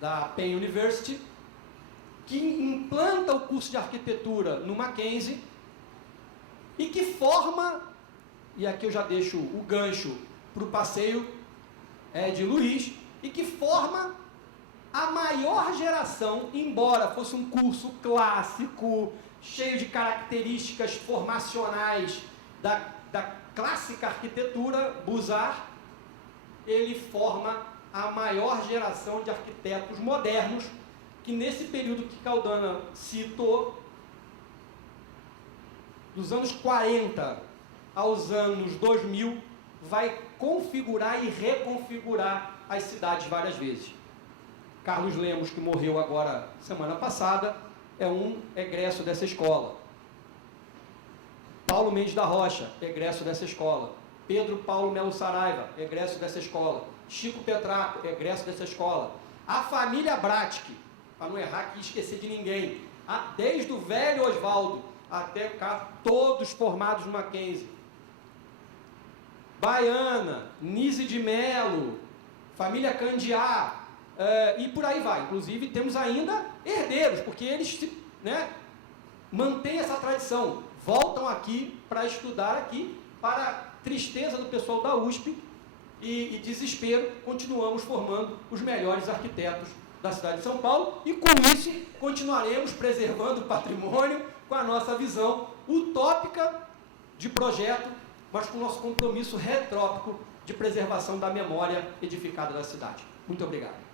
da Penn University, que implanta o curso de arquitetura no Mackenzie e que forma, e aqui eu já deixo o gancho para o passeio de Luiz, e que forma a maior geração, embora fosse um curso clássico, cheio de características formacionais da clássica arquitetura, Beaux-Arts, ele forma a maior geração de arquitetos modernos, que nesse período que Caldana citou, dos anos 40 aos anos 2000, vai configurar e reconfigurar as cidades várias vezes. Carlos Lemos, que morreu agora semana passada, é um egresso dessa escola. Paulo Mendes da Rocha, egresso dessa escola. Pedro Paulo Melo Saraiva, egresso dessa escola. Chico Petraco, egresso dessa escola. A família Bratic, para não errar aqui e esquecer de ninguém, desde o velho Oswaldo até cá, todos formados no Mackenzie. Baiana, Nise de Melo, família Candiá, e por aí vai. Inclusive, temos ainda herdeiros, porque eles mantêm essa tradição, voltam aqui para estudar aqui, para tristeza do pessoal da USP e desespero, continuamos formando os melhores arquitetos da cidade de São Paulo, e com isso continuaremos preservando o patrimônio com a nossa visão utópica de projeto, mas com o nosso compromisso retrópico de preservação da memória edificada da cidade. Muito obrigado.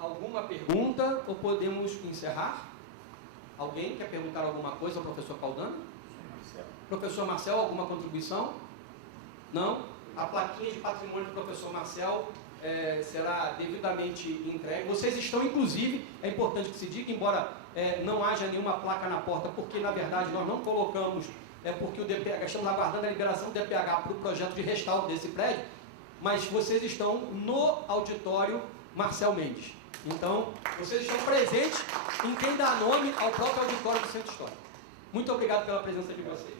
Alguma pergunta ou podemos encerrar? Alguém quer perguntar alguma coisa ao professor Caldano? Professor Marcel, alguma contribuição? Não? A plaquinha de patrimônio do professor Marcel será devidamente entregue. Vocês estão, inclusive, é importante que se diga, embora não haja nenhuma placa na porta, porque, na verdade, nós não colocamos, porque o DPH, estamos aguardando a liberação do DPH para o projeto de restauro desse prédio, mas vocês estão no auditório Marcel Mendes. Então, vocês estão presentes em quem dá nome ao próprio auditório do Centro Histórico. Muito obrigado pela presença de vocês.